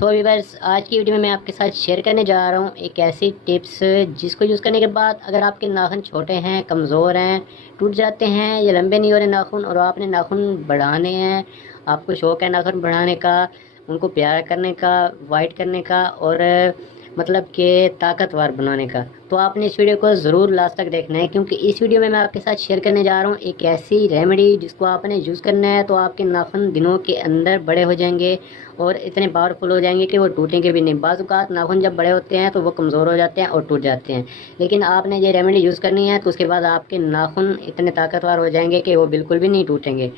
तो व्यूअर्स, आज की वीडियो में मैं आपके साथ शेयर करने जा रहा हूँ एक ऐसी टिप्स जिसको यूज़ करने के बाद अगर आपके नाखून छोटे हैं, कमज़ोर हैं, टूट जाते हैं या लंबे नहीं हो रहे नाखून और आपने नाखून बढ़ाने हैं, आपको शौक़ है नाखून बढ़ाने का, उनको प्यारा करने का, वाइट करने का और मतलब कि ताकतवर बनाने का, तो आपने इस वीडियो को ज़रूर लास्ट तक देखना है, क्योंकि इस वीडियो में मैं आपके साथ शेयर करने जा रहा हूँ एक ऐसी रेमेडी जिसको आपने यूज़ करना है तो आपके नाखून दिनों के अंदर बड़े हो जाएंगे और इतने पावरफुल हो जाएंगे कि वो टूटेंगे भी नहीं। बाज़ औक़ात नाखून जब बड़े होते हैं तो वो कमज़ोर हो जाते हैं और टूट जाते हैं, लेकिन आपने ये रेमेडी यूज़ करनी है तो उसके बाद आपके नाखून इतने ताकतवर हो जाएंगे कि वो बिल्कुल भी नहीं टूटेंगे।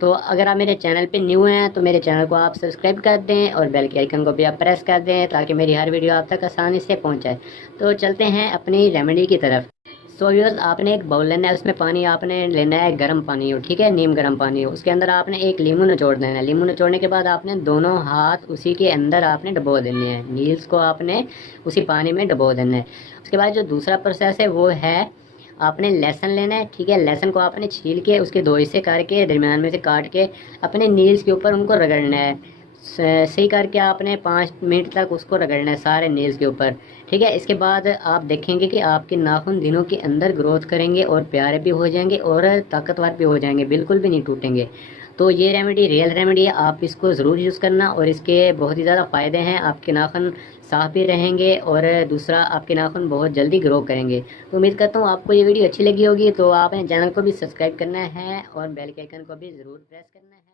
तो अगर आप मेरे चैनल पे न्यू हैं तो मेरे चैनल को आप सब्सक्राइब कर दें और बेल के आइकन को भी आप प्रेस कर दें ताकि मेरी हर वीडियो आप तक आसानी से पहुंच जाए। तो चलते हैं अपनी रेमेडी की तरफ। सो व्यूअर्स, आपने एक बाउल लेना है, उसमें पानी आपने लेना है, गर्म पानी हो, ठीक है, नीम गर्म पानी हो। उसके अंदर आपने एक लीमू निचोड़ देना है। लीमू निचोड़ने के बाद आपने दोनों हाथ उसी के अंदर आपने डुबो देने हैं, नील्स को आपने उसी पानी में डुबो देना है। उसके बाद जो दूसरा प्रोसेस है वो है, आपने लहसुन लेना है, ठीक है। लहसुन को आपने छील के उसके दो हिस्से करके दरमियान में से काट के अपने नील्स के ऊपर उनको रगड़ना है। सही करके आपने 5 मिनट तक उसको रगड़ना है सारे नील्स के ऊपर, ठीक है। इसके बाद आप देखेंगे कि आपके नाखून दिनों के अंदर ग्रोथ करेंगे और प्यारे भी हो जाएंगे और ताकतवर भी हो जाएंगे, बिल्कुल भी नहीं टूटेंगे। तो ये रेमेडी रियल रेमेडी है, आप इसको ज़रूर यूज़ करना और इसके बहुत ही ज़्यादा फ़ायदे हैं। आपके नाखून साफ़ भी रहेंगे और दूसरा आपके नाखून बहुत जल्दी ग्रो करेंगे। तो उम्मीद करता हूँ आपको ये वीडियो अच्छी लगी होगी। तो आपने चैनल को भी सब्सक्राइब करना है और बेल के आइकन को भी ज़रूर प्रेस करना है।